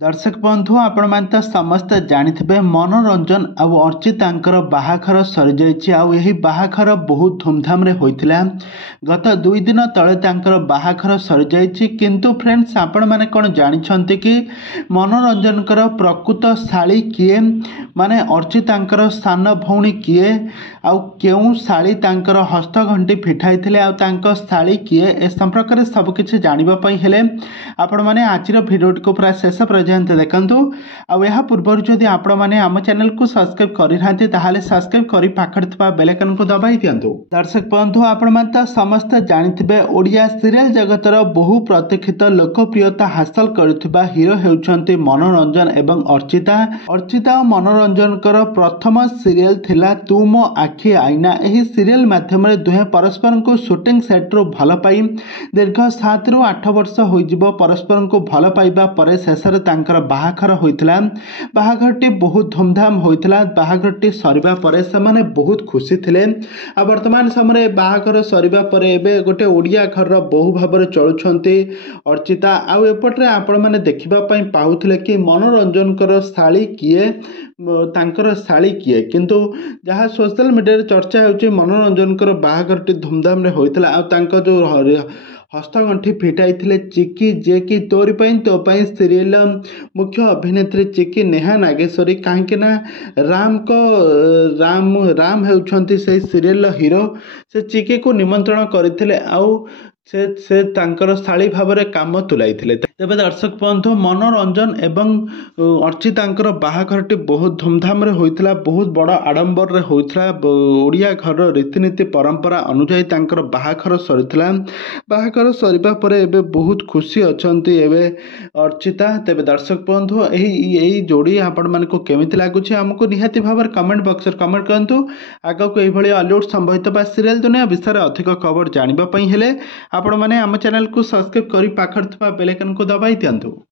दर्शक बंधु आपण मैंने तो समस्त जानिथिबे मनोरंजन आउ अर्चितांकर बाहाघर सरी जाइए आउ यही बाहाघर बहुत धूमधाम रे होइथिला। गत 2 दिन तले तांकर बाहाघर सरी जाइए किंतु फ्रेंड्स आपण माने कोन जानिछंती कि मनोरंजनकर प्रकृत शाली किए माने अर्चितांकर सान भौणी किए आउ केउ शाली तांकर हस्तघंटी फिटाइथिले आउ तांकर शाली किए ए संपर्क में सबकिछि जानिबा पई हेले आपण माने आजिर भिडियोटी को पूरा शेष पर्यंत देखंतु। आउ यह पूर्व जदि आपण माने आम चैनल को सब्सक्राइब करि नांती ताहाले सब्सक्राइब करि पाखर थबा बेल आइकन को दबाई दियंतु। दर्शक बंधु आपण माने त समस्त जानिथिबे ओडिया सीरियल जगतर बहु प्रतीक्षित लोकप्रियता हासिल करुथिबा हीरो हेउचंती मनोरंजन एवं अर्चिता। अर्चिता और मनोरंजन कर प्रथम सीरियल थिला तू मो आखि आईना। एही सीरियल माध्यम रे दुहे परस्पर को शूटिंग सेट रो भल पाई दीर्घ 7 ରୁ 8 वर्ष होइजिबो परस्पर को भल पाइबा परे शेषरे तांकर बाहाघर होइतिला। बाहाघरटी बहुत धूमधाम होइतिला। बाहाघरटी सरिबा परे सेमाने बहुत खुशी थिले। आ वर्तमान समय बाहाघर सरिबा परे एबे गोटे ओडिया घर बहु भाबरे चलुछंती अर्चिता। आउ एपटरे आपण माने देखिबा पई पाउथिले कि मनोरंजन कर शाली किए तांकर शाली किए किंतु जहाँ सोशल मीडिया रे चर्चा होउची मनोरंजन कर बाहाघरटी धूमधाम रे होइतिला। आ तांका जो हस्तगंठी फिटाई चिकी जे कि तोरी तो सीरियल मुख्य अभिनेत्री चिकी नेहा नागेश्वरी कहीं राम को राम होउछंती से सीरियल हीरो से चिकी को निमंत्रण करथिले आउ से तांकर शाली भाव में काम तुलाई। तेबे दर्शक बंधु मनोरंजन एवं अर्चितांकर बाहाघरटी बहुत धूमधाम रे होइथिला। बहुत बड़ आडंबर रे होइथिला। ओडिया घर रीतिनीति परंपरा अनुसार तांकर बाहाघर सरीथिला। बाहाघर सरीबा परे एबे बहुत खुशी अछंती एबे अर्चिता। तेबे दर्शक बंधु एही जोड़ी आपण मानको केमिति लागुछि हमको निहाती भाव कमेंट बॉक्स रे कमेंट करंतु। आगो को एही भली हॉलीवुड संबंधित बा सीरियल दुनिया विषय अधिक खबर जानिबा पई हेले आपण माने आम चैनल को सब्सक्राइब करी पाखर थबा बेल आइकन को दबाई दियंतु।